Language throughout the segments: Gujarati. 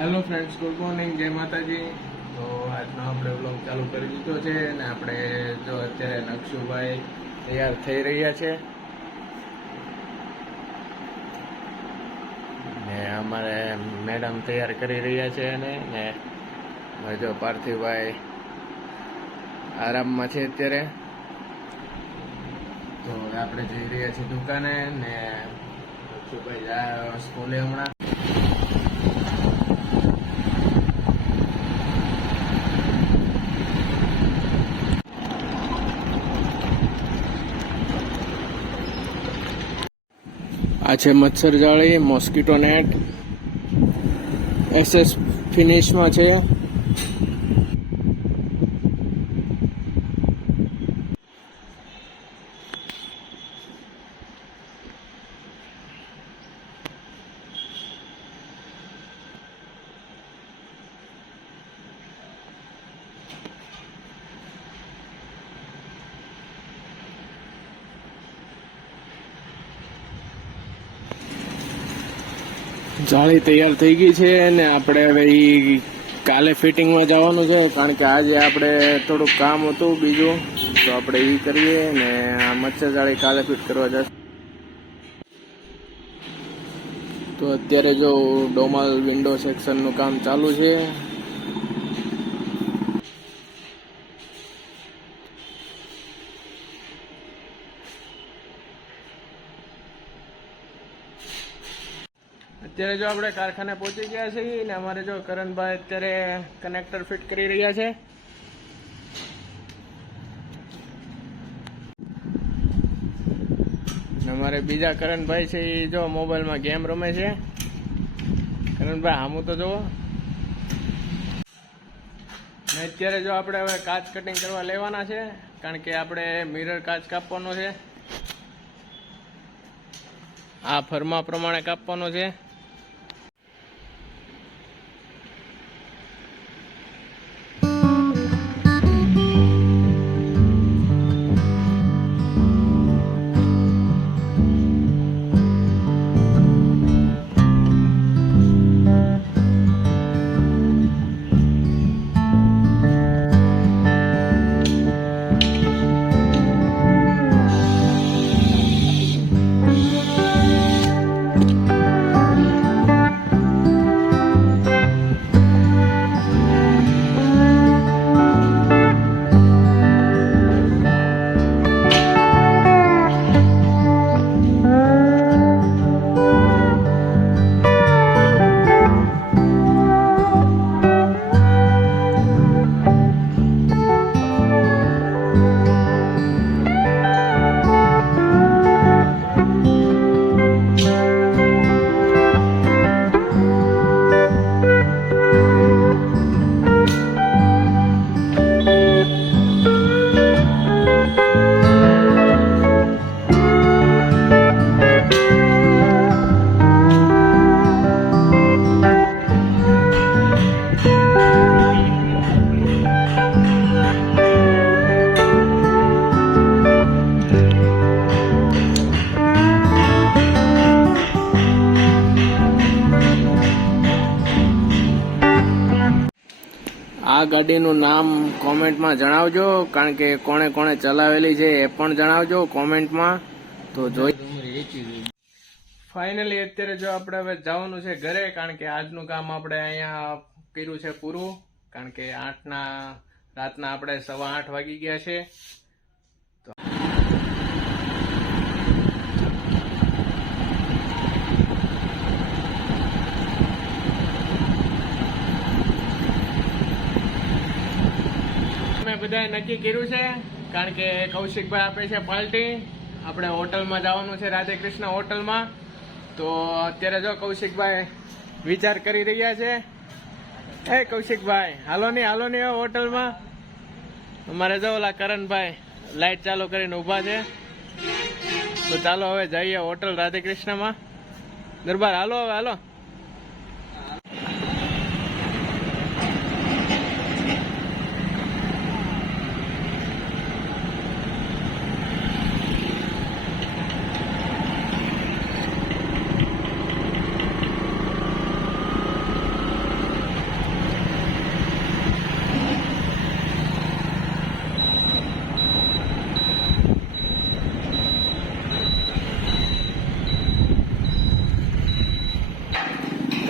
હેલો ફ્રેન્ડ્સ, ગુડ મોર્નિંગ, જય માતાજી. તો આજનો આપણે વ્લોગ ચાલુ કરી દીધો છે ને આપણે જો અત્યારે નકશુભાઈ તૈયાર થઈ રહ્યા છે ને અમારે મેડમ તૈયાર કરી રહ્યા છે ને જો પાર્થિવભાઈ આરામમાં છે અત્યારે. તો આપણે જઈ રહ્યા છીએ દુકાને ને નકશુભાઈ જાય સ્કૂલે હમણાં. આ છે મચ્છર જાળી, મોસ્કીટો નેટ, SS ફિનિશમાં છે. જાળી તૈયાર થઈ ગઈ છે ને આપણે હવે કાલે ફિટિંગમાં જવાનું છે, કારણ કે આજે આપણે થોડુંક કામ હતું બીજું, તો આપણે એ કરીએ ને આ મચ્છર જાળી કાલે ફિટ કરવા જશે. તો અત્યારે જો ડોમાલ વિન્ડો સેક્શનનું કામ ચાલુ છે. અત્યારે જો આપણે કારખાને પહોંચી ગયા છીએ ને અમારે જો કરણભાઈ અત્યારે કનેક્ટર ફિટ કરી રહ્યા છે. અમારે બીજા કરણભાઈ છે એ જો મોબાઈલમાં ગેમ રમે છે. કરણભાઈ હામું તો જુઓ. ને અત્યારે જો આપણે હવે કાચ કટિંગ કરવા લેવાના છે, કારણ કે આપણે મિરર કાચ કાપવાનો છે. આ ફરમા પ્રમાણે કાપવાનો છે. આ ગાડીનું નામ કોમેન્ટમાં જણાવજો, કારણ કે કોણે કોણે ચલાવેલી છે એ પણ જણાવજો કોમેન્ટમાં. તો જોઈ ફાઇનલી અત્યારે જો આપણે હવે જવાનું છે ઘરે, કારણ કે આજનું કામ આપણે અહીંયા કર્યું છે પૂરું, કારણ કે રાતના આપણે 8:15 વાગી ગયા છે. તો બધાએ નક્કી કર્યું છે, કારણ કે કૌશિકભાઈ આપે છે પાર્ટી. આપણે હોટલમાં જવાનું છે, રાધે કૃષ્ણ હોટલમાં. તો અત્યારે જો કૌશિકભાઈ વિચાર કરી રહ્યા છે. એ કૌશિકભાઈ હાલો નહીં હોટલમાં. અમારે જો ઓલા કરણભાઈ લાઈટ ચાલુ કરીને ઊભા છે. તો ચાલો હવે જઈએ હોટલ રાધે કૃષ્ણમાં. દરબાર હાલો હવે હાલો.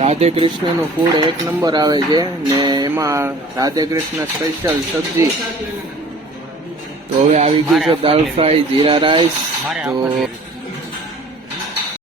રાધે કૃષ્ણનું ફૂડ એક નંબર આવે છે ને એમાં રાધે કૃષ્ણ સ્પેશિયલ સબ્જી. તો હવે આવી ગયું છે દાળ ફ્રાય જીરા રાઈસ. તો